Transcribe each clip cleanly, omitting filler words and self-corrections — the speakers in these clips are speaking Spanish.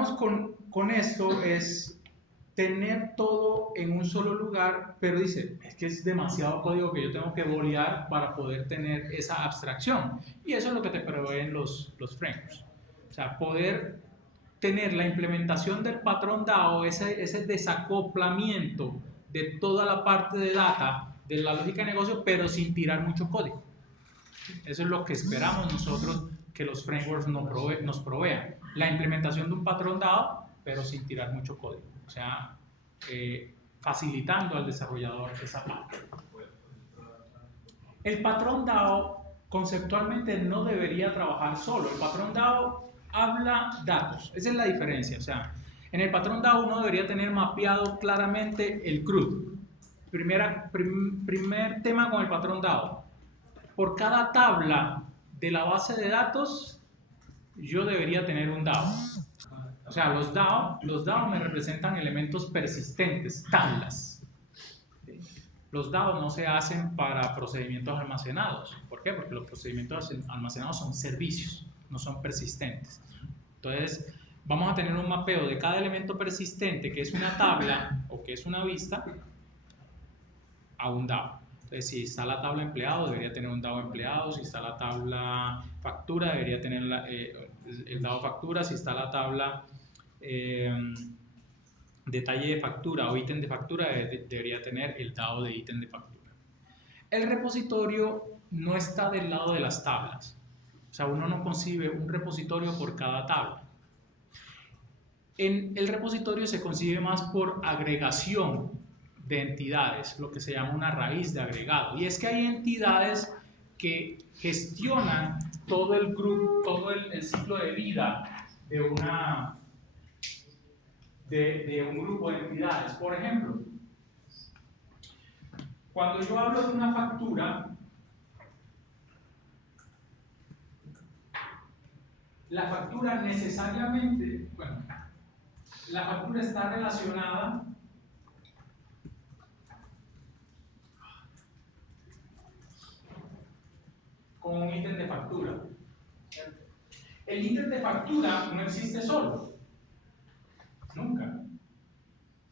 esperamos con esto es tener todo en un solo lugar, pero dice, es que es demasiado código que yo tengo que bolear para poder tener esa abstracción. Y eso es lo que te proveen los frameworks. O sea, poder tener la implementación del patrón DAO, ese desacoplamiento de toda la parte de data, de la lógica de negocio, pero sin tirar mucho código. Eso es lo que esperamos nosotros que los frameworks nos provean. La implementación de un patrón DAO, pero sin tirar mucho código. O sea, facilitando al desarrollador esa parte. El patrón DAO conceptualmente no debería trabajar solo. El patrón DAO habla datos. Esa es la diferencia. O sea, en el patrón DAO uno debería tener mapeado claramente el CRUD. Primer tema con el patrón DAO. Por cada tabla de la base de datos, yo debería tener un DAO. O sea, los DAO me representan elementos persistentes, tablas. Los DAO no se hacen para procedimientos almacenados. ¿Por qué? Porque los procedimientos almacenados son servicios, no son persistentes. Entonces, vamos a tener un mapeo de cada elemento persistente, que es una tabla o que es una vista, a un DAO. Entonces, si está la tabla empleado, debería tener un DAO empleado. Si está la tabla factura, debería tener el DAO factura. Si está la tabla detalle de factura o ítem de factura, debería tener el DAO de ítem de factura. El repositorio no está del lado de las tablas. O sea, uno no concibe un repositorio por cada tabla. En el repositorio se concibe más por agregación de entidades, lo que se llama una raíz de agregado. Y es que hay entidades que gestionan todo el grupo, todo el ciclo de vida de un grupo de entidades. Por ejemplo, cuando yo hablo de una factura, la factura necesariamente, bueno, la factura está relacionada con un ítem de factura. El ítem de factura no existe solo, nunca.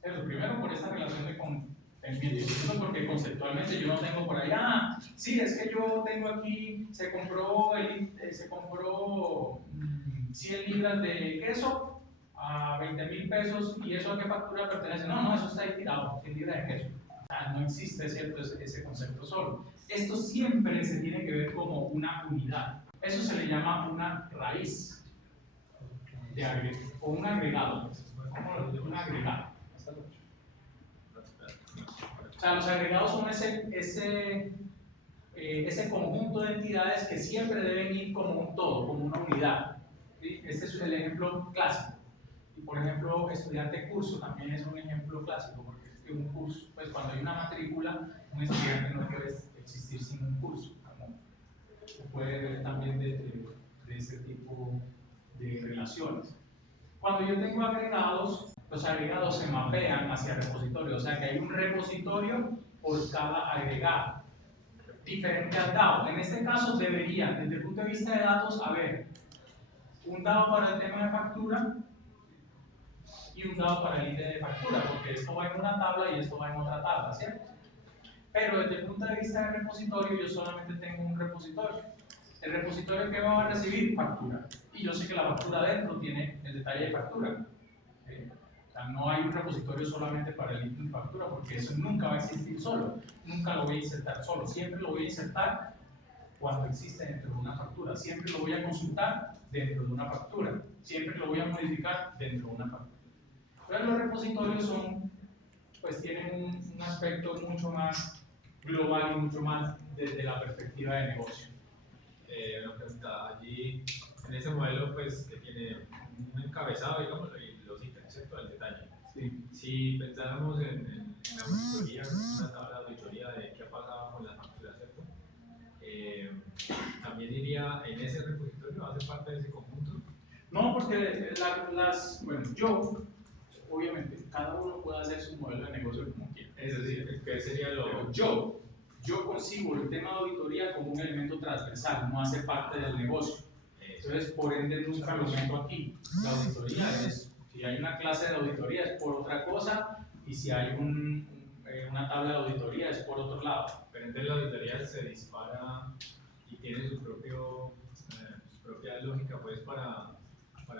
Eso, primero por esta relación de conveniencia, segundo porque conceptualmente yo no tengo por ahí, sí, es que yo tengo aquí, se compró 100 libras de queso a 20.000 pesos y eso a qué factura pertenece. No, eso está ahí tirado, 100 libras de queso. No existe, ¿cierto?, ese concepto solo. Esto siempre se tiene que ver como una unidad. Eso se le llama una raíz o un agregado. Un agregado. O sea, los agregados son ese conjunto de entidades que siempre deben ir como un todo, como una unidad. ¿Sí? Este es el ejemplo clásico. Y por ejemplo, estudiante curso también es un ejemplo clásico, porque es que un curso, pues cuando hay una matrícula, un estudiante no puede existir sin un curso, como se puede ver también de este tipo de relaciones. Cuando yo tengo agregados, los agregados se mapean hacia repositorio, o sea que hay un repositorio por cada agregado, diferente al DAO. En este caso debería, desde el punto de vista de datos, haber un DAO para el tema de factura y un DAO para el ítem de factura, porque esto va en una tabla y esto va en otra tabla, ¿cierto? Pero desde el punto de vista de repositorio, yo solamente tengo un repositorio. El repositorio que va a recibir factura. Y yo sé que la factura dentro tiene el detalle de factura. O sea, no hay un repositorio solamente para el ítem de factura, porque eso nunca va a existir solo. Nunca lo voy a insertar solo. Siempre lo voy a insertar cuando existe dentro de una factura. Siempre lo voy a consultar dentro de una factura. Siempre lo voy a modificar dentro de una factura. Pero los repositorios pues tienen un aspecto mucho más global y mucho más desde la perspectiva de negocio. Una pregunta, allí en ese modelo pues que tiene un encabezado, digamos, y los ítems, ¿cierto? El detalle. Sí. Si pensáramos en la auditoría, una tabla de auditoría de qué ha pasado con las facturas, ¿cierto? También iría en ese repositorio, hace parte de ese conjunto. No, porque yo, obviamente, cada uno puede hacer su modelo de negocio como quiera. Es decir, ¿qué sería lo...? Pero yo concibo el tema de auditoría como un elemento transversal, no hace parte del negocio. Entonces, por ende, nunca lo meto aquí. La auditoría es hay una clase de auditoría es por otra cosa, y si hay una tabla de auditoría es por otro lado. Pero entonces la auditoría se dispara y tiene su propia lógica pues para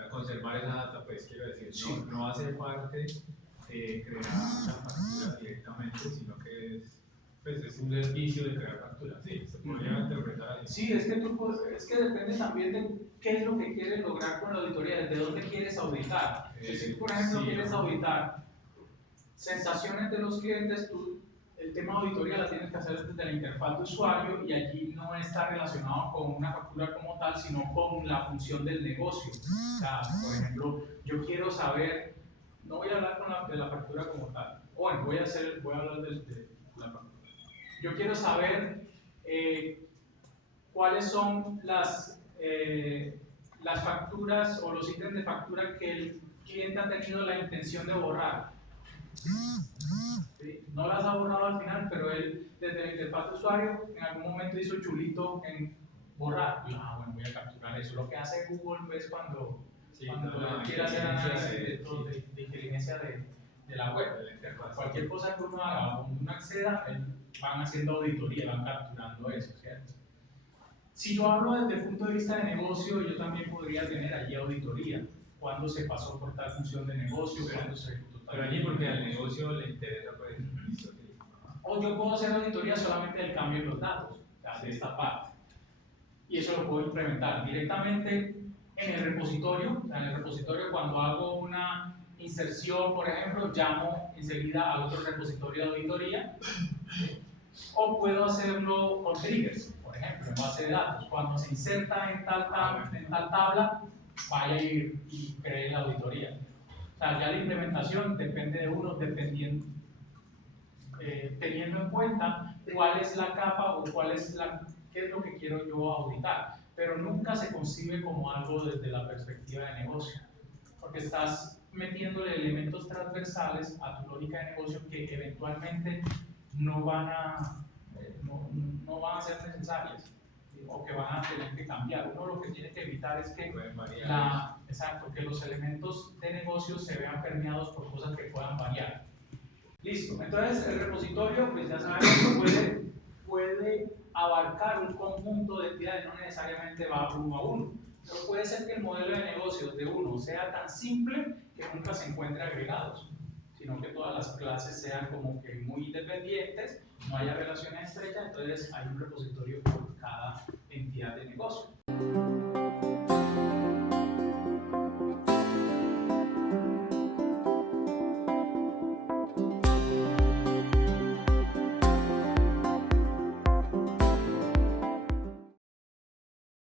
conservar esa data, pues quiero decir, Sí. no hace parte de crear una factura directamente, sino que es un servicio de crear facturas. Sí, se podría interpretar así. Sí, es que depende también de qué es lo que quieres lograr con la auditoría, desde dónde quieres auditar. Si tú, por ejemplo, Sí, quieres auditar sensaciones de los clientes, tú el tema de auditoría la tienes que hacer desde la interfaz de usuario y allí no está relacionado con una factura como tal, sino con la función del negocio. O sea, por ejemplo, yo quiero saber, no voy a hablar de la factura como tal, bueno, voy a hablar de la factura. Yo quiero saber cuáles son las facturas o los ítems de factura que el cliente ha tenido la intención de borrar. ¿Sí? No las ha borrado al final, pero él desde la interfaz de usuario en algún momento hizo chulito en borrar. Y, bueno, voy a capturar eso. Lo que hace Google pues, cuando quiere hacer análisis de inteligencia de la web. Cualquier cosa que uno haga o donde uno acceda, van haciendo auditoría, van capturando eso, ¿cierto? Si yo hablo desde el punto de vista de negocio, yo también podría tener allí auditoría. ¿Cuándo se pasó por tal función de negocio? ¿Cuándo se ejecutó tal? Pero allí porque al negocio le interesa, pues, listo, sí. O yo puedo hacer auditoría solamente del cambio de los datos, o sea, de esta parte. Y eso lo puedo implementar directamente en el repositorio. O sea, en el repositorio, cuando hago una inserción, por ejemplo, llamo enseguida a otro repositorio de auditoría. O puedo hacerlo con triggers, por ejemplo, en base de datos. Cuando se inserta en tal tabla, vaya y cree la auditoría. O sea, ya la implementación depende de uno, teniendo en cuenta cuál es la capa o qué es lo que quiero yo auditar. Pero nunca se concibe como algo desde la perspectiva de negocio, porque estás metiéndole elementos transversales a tu lógica de negocio que eventualmente no van no van a ser necesarias o que van a tener que cambiar. Uno lo que tiene que evitar es que, que los elementos de negocio se vean permeados por cosas que puedan variar. Listo. Entonces, el repositorio, pues ya sabemos, puede abarcar un conjunto de entidades, no necesariamente va uno a uno. Pero puede ser que el modelo de negocios de uno sea tan simple que nunca se encuentre agregados, sino que todas las clases sean como que muy independientes, no haya relaciones estrechas, entonces hay un repositorio por cada entidad de negocio.